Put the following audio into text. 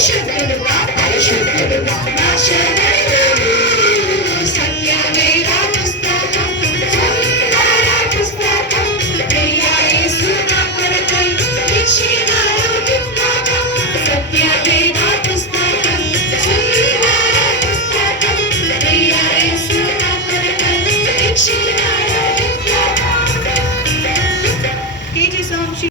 should be the rock, I should be the rock, I should